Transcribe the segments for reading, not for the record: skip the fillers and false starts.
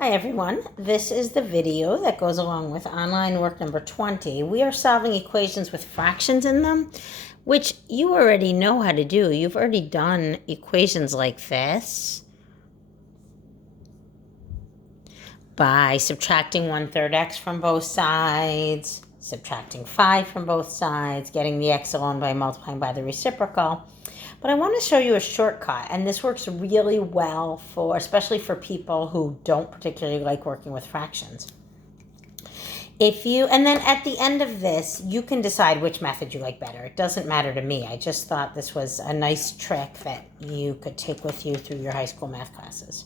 Hi everyone, this is the video that goes along with online work number 20. We are solving equations with fractions in them, which you already know how to do. You've already done equations like this by subtracting 1/3 x from both sides, subtracting 5 from both sides, getting the x alone by multiplying by the reciprocal. But I want to show you a shortcut, and this works really well for, especially for people who don't particularly like working with fractions. And then at the end of this, you can decide which method you like better. It doesn't matter to me. I just thought this was a nice trick that you could take with you through your high school math classes.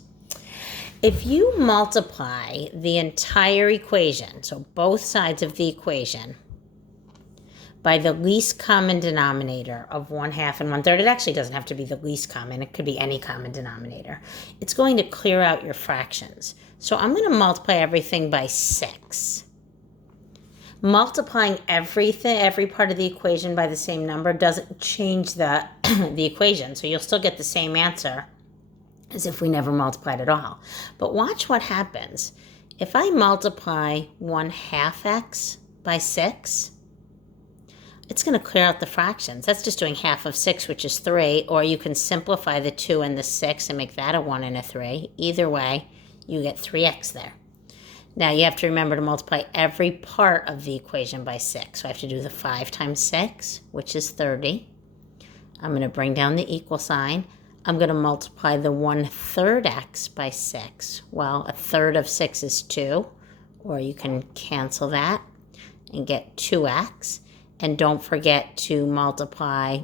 If you multiply the entire equation, so both sides of the equation, by the least common denominator of 1/2 and 1/3. It actually doesn't have to be the least common. It could be any common denominator. It's going to clear out your fractions. So I'm going to multiply everything by 6. Multiplying every part of the equation by the same number doesn't change the equation. So you'll still get the same answer as if we never multiplied at all. But watch what happens. If I multiply 1/2 x by 6, it's going to clear out the fractions. That's just doing half of 6, which is 3, or you can simplify the 2 and the 6 and make that a 1 and a 3. Either way, you get 3x there. Now, you have to remember to multiply every part of the equation by 6. So I have to do the 5 times 6, which is 30. I'm going to bring down the equal sign. I'm going to multiply the 1/3 x by 6. Well, 1/3 of 6 is 2, or you can cancel that and get 2x. And don't forget to multiply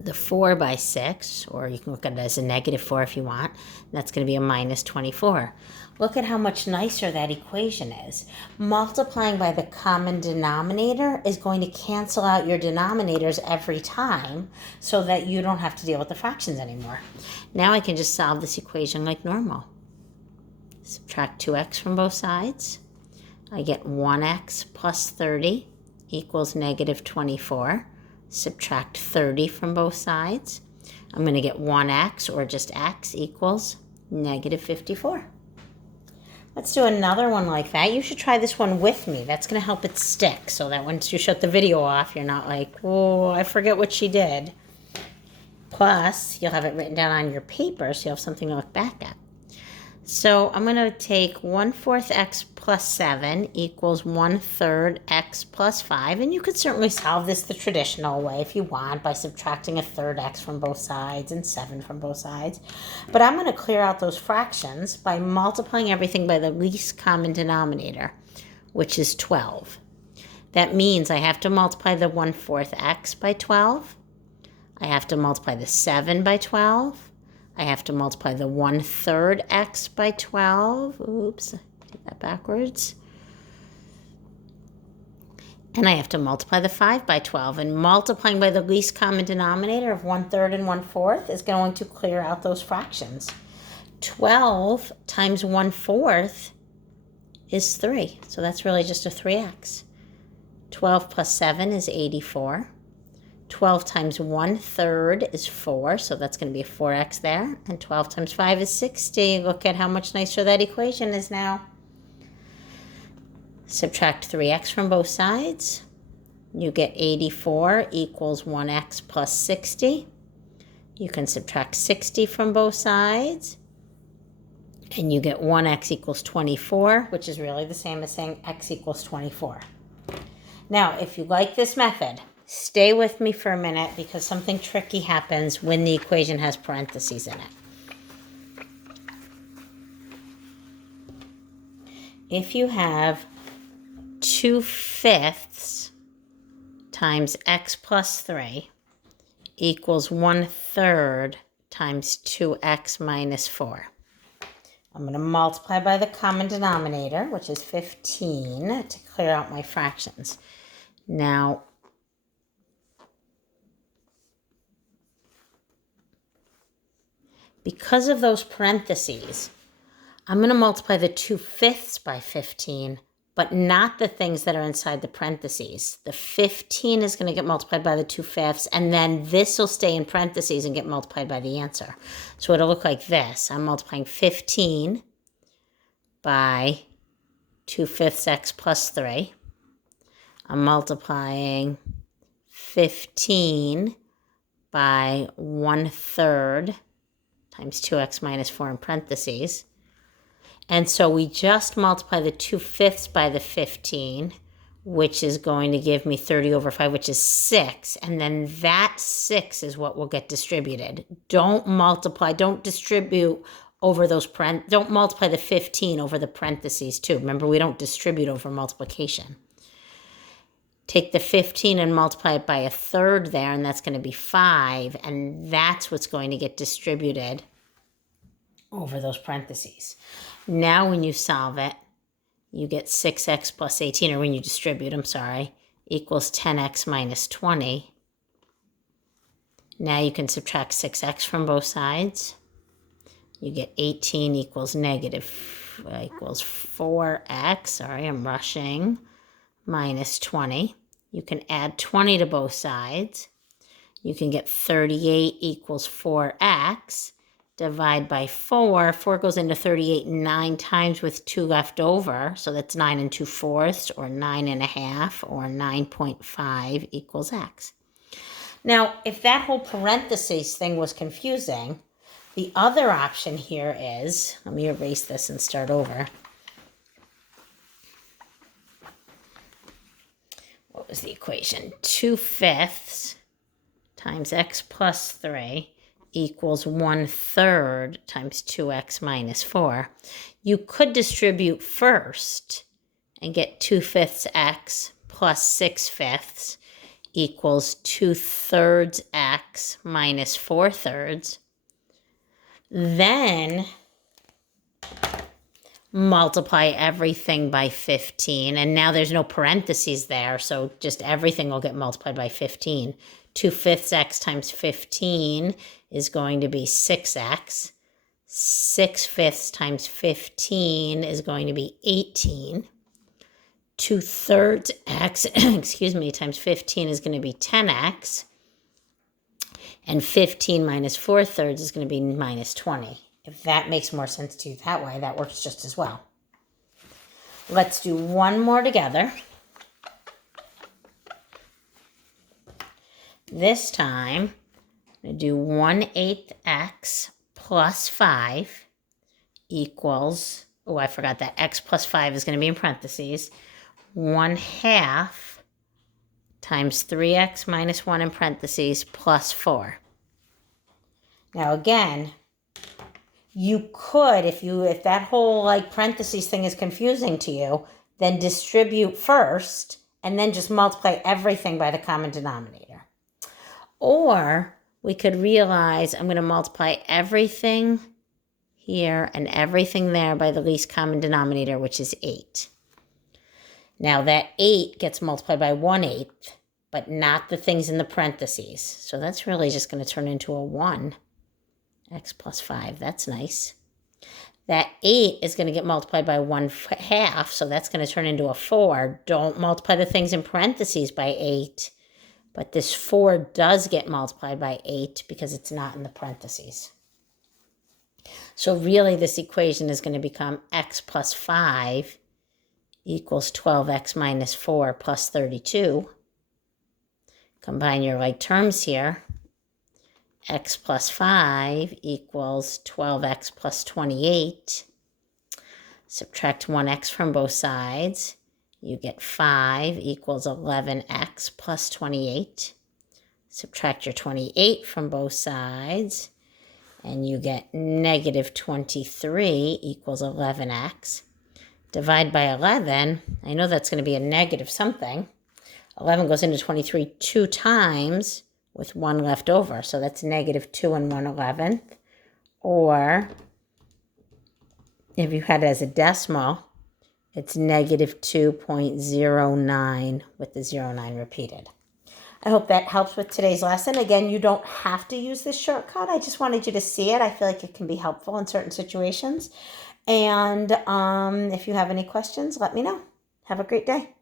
the 4 by 6, or you can look at it as a -4 if you want. That's going to be a -24. Look at how much nicer that equation is. Multiplying by the common denominator is going to cancel out your denominators every time so that you don't have to deal with the fractions anymore. Now I can just solve this equation like normal. Subtract 2x from both sides. I get 1x plus 30 equals -24. Subtract 30 from both sides. I'm going to get 1x, or just x, equals -54. Let's do another one like that. You should try this one with me. That's going to help it stick, so that once you shut the video off, you're not like, oh, I forget what she did. Plus, you'll have it written down on your paper, so you'll have something to look back at. So I'm going to take 1/4 x plus 7 equals 1/3 x plus 5. And you could certainly solve this the traditional way if you want, by subtracting 1/3 x from both sides and 7 from both sides. But I'm going to clear out those fractions by multiplying everything by the least common denominator, which is 12. That means I have to multiply the 1/4 x by 12. I have to multiply the 7 by 12. I have to multiply the 1/3 x by 12. Oops, did that backwards. And I have to multiply the 5 by 12. And multiplying by the least common denominator of 1/3 and 1/4 is going to clear out those fractions. 12 times 1/4 is 3. So that's really just a 3x. 12 plus 7 is 84. 12 times 1/3 is 4, so that's going to be a 4x there. And 12 times 5 is 60. Look at how much nicer that equation is now. Subtract 3x from both sides. You get 84 equals 1x plus 60. You can subtract 60 from both sides. And you get 1x equals 24, which is really the same as saying x equals 24. Now, if you like this method, stay with me for a minute, because something tricky happens when the equation has parentheses in it. If you have 2/5 times x plus 3 equals 1/3 times 2x minus 4. I'm going to multiply by the common denominator, which is 15, to clear out my fractions. Now, because of those parentheses, I'm going to multiply the 2/5 by 15, but not the things that are inside the parentheses. The 15 is going to get multiplied by the 2/5, and then this will stay in parentheses and get multiplied by the answer. So it'll look like this. I'm multiplying 15 by 2/5 x plus 3. I'm multiplying 15 by 1/3 times 2x minus 4 in parentheses. And so we just multiply the 2/5 by the 15, which is going to give me 30 over 5, which is 6. And then that 6 is what will get distributed. Don't distribute over those don't multiply the 15 over the parentheses too. Remember, we don't distribute over multiplication. Take the 15 and multiply it by 1/3 there, and that's going to be 5. And that's what's going to get distributed over those parentheses. Now when you solve it, you get 6x plus 18, or when you distribute, I'm sorry, equals 10x minus 20. Now you can subtract 6x from both sides. You get 18 equals 4x, sorry, I'm rushing, minus 20. You can add 20 to both sides. You can get 38 equals 4x. Divide by 4. 4 goes into 38 9 times with 2 left over. So that's 9 2/4, or 9 1/2, or 9.5 equals x. Now, if that whole parentheses thing was confusing, the other option here is, let me erase this and start over. What was the equation? 2/5 times x plus 3 equals 1/3 times 2x minus 4. You could distribute first and get 2/5 x plus 6/5 equals 2/3 x minus 4/3. Then multiply everything by 15. And now there's no parentheses there, so just everything will get multiplied by 15. 2/5 x times 15 is going to be 6x. 6/5 times 15 is going to be 18. 2/3 x, times 15 is going to be 10x. And 15 minus 4/3 is going to be minus 20. If that makes more sense to you that way, that works just as well. Let's do one more together. This time, I'm going to do 1/8 x plus 5 equals, oh, I forgot that x plus 5 is going to be in parentheses, 1/2 times 3x minus 1 in parentheses plus 4. Now again, you could, if that whole parentheses thing is confusing to you, then distribute first and then just multiply everything by the common denominator. Or we could realize I'm going to multiply everything here and everything there by the least common denominator, which is 8. Now that 8 gets multiplied by 1/8, but not the things in the parentheses. So that's really just going to turn into a 1. X plus 5, that's nice. That 8 is going to get multiplied by 1/2, so that's going to turn into a 4. Don't multiply the things in parentheses by 8, but this 4 does get multiplied by 8 because it's not in the parentheses. So really this equation is going to become x plus 5 equals 12x minus 4 plus 32. Combine your like terms here. X plus 5 equals 12x plus 28. Subtract 1x from both sides. You get 5 equals 11x plus 28. Subtract your 28 from both sides, and you get negative 23 equals 11x. Divide by 11. I know that's going to be a negative something. 11 goes into 23 2 times with 1 left over. So that's negative 2 and 1/11. Or if you had it as a decimal, it's negative 2.09 with the 0.9 repeated. I hope that helps with today's lesson. Again, you don't have to use this shortcut. I just wanted you to see it. I feel like it can be helpful in certain situations. And if you have any questions, let me know. Have a great day.